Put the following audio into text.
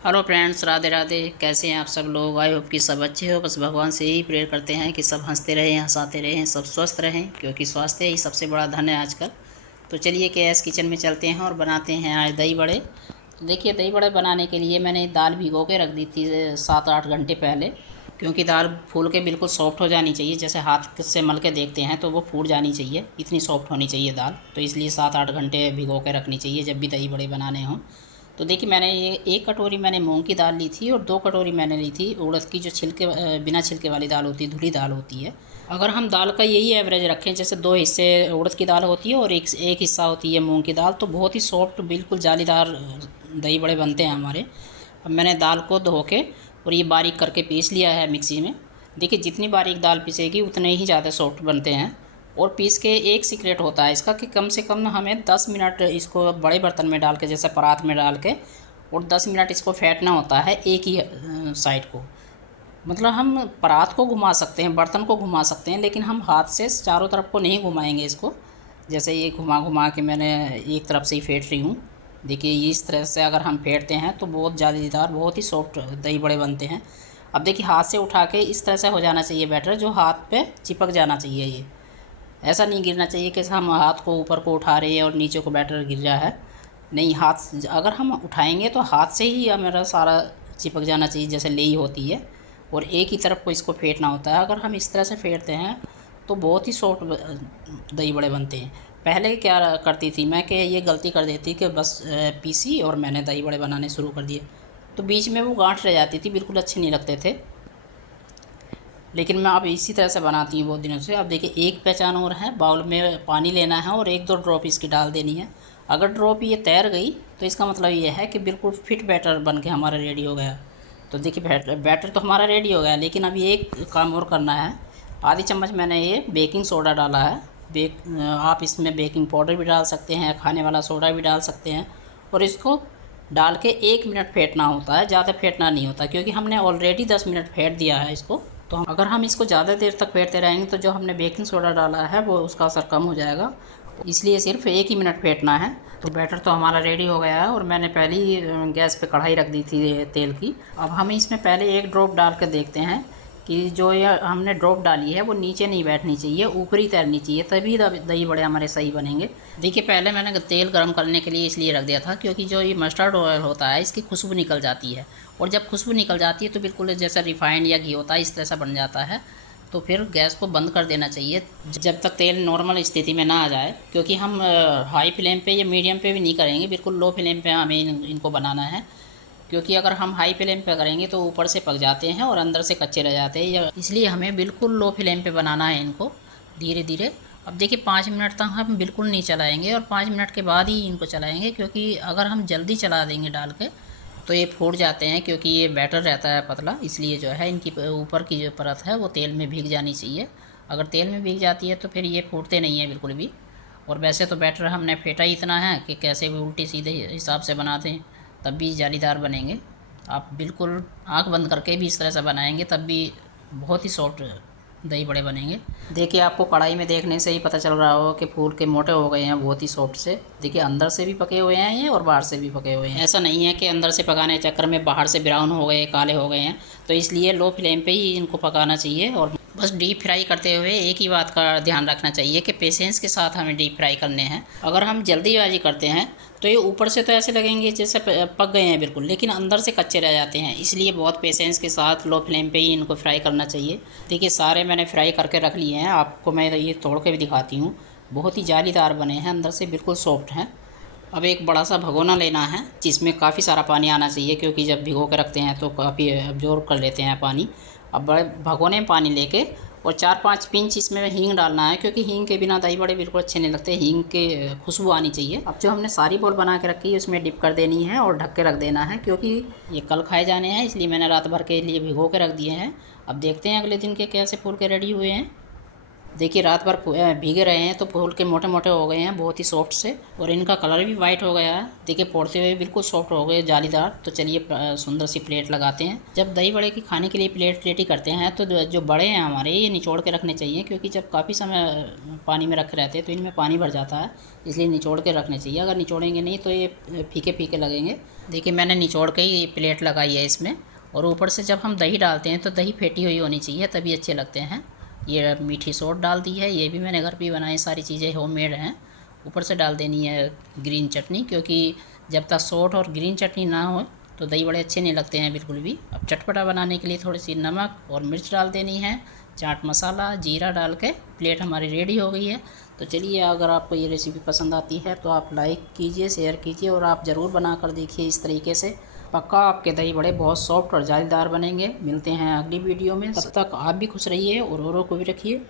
Hello friends, Radhe Radhe. कैसे हैं आप सब लोग? आई होप कि सब अच्छे हो। बस भगवान से यही प्रेयर करते हैं कि सब हंसते रहें, हंसाते रहें, सब स्वस्थ रहें, क्योंकि स्वास्थ्य ही सबसे बड़ा धन है आजकल। तो चलिए KS किचन में चलते हैं और बनाते हैं आज दही बड़े। तो देखिए, दही बड़े बनाने के लिए मैंने दाल भिगो के रख दी थी 7-8 घंटे पहले, क्योंकि दाल फूल के बिल्कुल सॉफ्ट हो जानी चाहिए। जैसे हाथ से मल के देखते हैं तो वो फूट जानी चाहिए, इतनी सॉफ्ट होनी चाहिए दाल। तो इसलिए 7-8 घंटे भिगो के रखनी चाहिए जब भी दही बड़े बनाने हों। तो देखिए, मैंने ये 1 कटोरी मैंने मूंग की दाल ली थी और 2 कटोरी मैंने ली थी उड़द की, जो छिलके बिना छिलके वाली दाल होती है, धुली दाल होती है। अगर हम दाल का यही एवरेज रखें, जैसे 2 हिस्से उड़द की दाल होती है और एक हिस्सा होती है मूंग की दाल, तो बहुत ही सॉफ्ट, बिल्कुल जालीदार दही बड़े बनते हैं हमारे। अब मैंने दाल को धो के और ये बारीक करके पीस लिया है मिक्सी में। देखिए, जितनी बारीक दाल पीसेगी उतने ही ज़्यादा सॉफ्ट बनते हैं। और पीस के एक सीक्रेट होता है इसका कि कम से कम हमें 10 मिनट इसको बड़े बर्तन में डाल के, जैसे परात में डाल के, और 10 मिनट इसको फेंटना होता है एक ही साइड को। मतलब हम परात को घुमा सकते हैं, बर्तन को घुमा सकते हैं, लेकिन हम हाथ से चारों तरफ को नहीं घुमाएंगे इसको। जैसे ये घुमा घुमा के मैंने एक तरफ से ही फेंट रही हूँ। देखिए, इस तरह से अगर हम फेंटते हैं तो बहुत जालीदार, बहुत ही सॉफ्ट दही बड़े बनते हैं। अब देखिए, हाथ से उठा के इस तरह से हो जाना चाहिए बैटर, जो हाथ पे चिपक जाना चाहिए। ये ऐसा नहीं गिरना चाहिए कि हम हाथ को ऊपर को उठा रहे हैं और नीचे को बैटर गिर रहा है। नहीं, हाथ अगर हम उठाएंगे तो हाथ से ही हमारा सारा चिपक जाना चाहिए, जैसे लेई होती है। और एक ही तरफ को इसको फेंटना होता है। अगर हम इस तरह से फेंटते हैं तो बहुत ही सॉफ्ट दही बड़े बनते हैं। पहले क्या करती थी मैं, कि ये गलती कर देती कि बस पीसी और मैंने दही बड़े बनाने शुरू कर दिए, तो बीच में वो गांठ रह जाती थी, बिल्कुल अच्छे नहीं लगते थे। लेकिन मैं अब इसी तरह से बनाती हूँ बहुत दिनों से। अब देखिए, एक पहचान और है, बाउल में पानी लेना है और 1-2 ड्रॉप इसकी डाल देनी है। अगर ड्रॉप ये तैर गई तो इसका मतलब ये है कि बिल्कुल फिट बैटर बन के हमारा रेडी हो गया। तो देखिए, बैटर तो हमारा रेडी हो गया, लेकिन अभी एक काम और करना है। आधी चम्मच मैंने ये बेकिंग सोडा डाला है। आप इसमें बेकिंग पाउडर भी डाल सकते हैं, खाने वाला सोडा भी डाल सकते हैं। और इसको डाल के 1 मिनट फेंटना होता है, ज़्यादा फेंटना नहीं होता, क्योंकि हमने ऑलरेडी 10 मिनट फेंट दिया है इसको। तो अगर हम इसको ज़्यादा देर तक फेंटते रहेंगे तो जो हमने बेकिंग सोडा डाला है वो उसका असर कम हो जाएगा। इसलिए सिर्फ 1 ही मिनट फेंटना है। तो बैटर तो हमारा रेडी हो गया है और मैंने पहले ही गैस पे कढ़ाई रख दी थी तेल की। अब हम इसमें पहले एक ड्रॉप डाल कर देखते हैं कि जो ये हमने ड्रॉप डाली है वो नीचे नहीं बैठनी चाहिए, ऊपर ही तैरनी चाहिए, तभी दही बड़े हमारे सही बनेंगे। देखिए, पहले मैंने तेल गर्म करने के लिए इसलिए रख दिया था क्योंकि जो ये मस्टर्ड ऑयल होता है इसकी खुशबू निकल जाती है। और जब खुशबू निकल जाती है तो बिल्कुल जैसा रिफाइंड या घी होता है इस तरह से बन जाता है। तो फिर गैस को बंद कर देना चाहिए जब तक तेल नॉर्मल स्थिति में ना आ जाए, क्योंकि हम हाई फ्लेम पे या मीडियम पे भी नहीं करेंगे, बिल्कुल लो फ्लेम पे हमें इनको बनाना है। क्योंकि अगर हम हाई फ्लेम पे करेंगे तो ऊपर से पक जाते हैं और अंदर से कच्चे रह जाते हैं, इसलिए हमें बिल्कुल लो फ्लेम पे बनाना है इनको, धीरे धीरे। अब देखिए, 5 मिनट तक हम बिल्कुल नहीं चलाएंगे और 5 मिनट के बाद ही इनको चलाएंगे, क्योंकि अगर हम जल्दी चला देंगे डाल के तो ये फूट जाते हैं, क्योंकि ये बैटर रहता है पतला, इसलिए जो है इनकी ऊपर की जो परत है वो तेल में भीग जानी चाहिए। अगर तेल में भीग जाती है तो फिर ये फूटते नहीं हैं बिल्कुल भी। और वैसे तो बैटर हमने फेंटा ही इतना है कि कैसे भी उल्टी सीधे हिसाब से बनाते हैं तब भी जालीदार बनेंगे। आप बिल्कुल आंख बंद करके भी इस तरह से बनाएंगे तब भी बहुत ही सॉफ्ट दही बड़े बनेंगे। देखिए, आपको कढ़ाई में देखने से ही पता चल रहा हो कि फूल के मोटे हो गए हैं बहुत ही सॉफ्ट से। देखिए, अंदर से भी पके हुए हैं ये और बाहर से भी पके हुए हैं। ऐसा नहीं है कि अंदर से पकाने के चक्कर में बाहर से ब्राउन हो गए, काले हो गए हैं। तो इसलिए लो फ्लेम पे ही इनको पकाना चाहिए। और बस डीप फ्राई करते हुए एक ही बात का ध्यान रखना चाहिए कि पेशेंस के साथ हमें डीप फ्राई करने हैं। अगर हम जल्दीबाजी करते हैं तो ये ऊपर से तो ऐसे लगेंगे जैसे पक गए हैं बिल्कुल, लेकिन अंदर से कच्चे रह जाते हैं। इसलिए बहुत पेशेंस के साथ लो फ्लेम पे ही इनको फ्राई करना चाहिए। देखिए, सारे मैंने फ्राई करके रख लिए हैं, आपको मैं ये तोड़ के भी दिखाती हूँ। बहुत ही जालीदार बने हैं, अंदर से बिल्कुल सॉफ्ट हैं। अब एक बड़ा सा भगोना लेना है जिसमें काफ़ी सारा पानी आना चाहिए, क्योंकि जब भिगो के रखते हैं तो काफ़ी अब्जॉर्ब कर लेते हैं पानी। अब बड़े भगोने में पानी लेके और 4-5 पिंच इसमें हींग डालना है, क्योंकि हींग के बिना दही बड़े बिल्कुल अच्छे नहीं लगते, हींग के खुशबू आनी चाहिए। अब जो हमने सारी बॉल बना के रखी है उसमें डिप कर देनी है और ढक के रख देना है, क्योंकि ये कल खाए जाने हैं, इसलिए मैंने रात भर के लिए भिगो के रख दिए हैं। अब देखते हैं अगले दिन के कैसे फूल के रेडी हुए हैं। देखिए रात भर भीगे रहे हैं तो फूल के मोटे मोटे हो गए हैं, बहुत ही सॉफ्ट से, और इनका कलर भी वाइट हो गया है। देखिए फोड़ते हुए बिल्कुल सॉफ्ट हो गए, जालीदार। तो चलिए सुंदर सी प्लेट लगाते हैं। जब दही बड़े की खाने के लिए प्लेट रेडी करते हैं तो जो बड़े हैं हमारे, ये निचोड़ के रखने चाहिए, क्योंकि जब काफ़ी समय पानी में रखे रहते हैं तो इनमें पानी भर जाता है, इसलिए निचोड़ के रखने चाहिए। अगर निचोड़ेंगे नहीं तो ये फीके फीके लगेंगे। देखिए मैंने निचोड़ के ही प्लेट लगाई है इसमें। और ऊपर से जब हम दही डालते हैं तो दही फेंटी हुई होनी चाहिए, तभी अच्छे लगते हैं। ये मीठी सौट डाल दी है, ये भी मैंने घर पे ही बनाई, सारी चीज़ें होममेड हैं। ऊपर से डाल देनी है ग्रीन चटनी, क्योंकि जब तक सौट और ग्रीन चटनी ना हो तो दही बड़े अच्छे नहीं लगते हैं बिल्कुल भी। अब चटपटा बनाने के लिए थोड़ी सी नमक और मिर्च डाल देनी है, चाट मसाला जीरा डाल के प्लेट हमारी रेडी हो गई है। तो चलिए, अगर आपको ये रेसिपी पसंद आती है तो आप लाइक कीजिए, शेयर कीजिए, और आप ज़रूर बना कर देखिए इस तरीके से। पक्का आपके दही बड़े बहुत सॉफ्ट और जालीदार बनेंगे। मिलते हैं अगली वीडियो में, तब तक आप भी खुश रहिए और औरों को भी रखिए।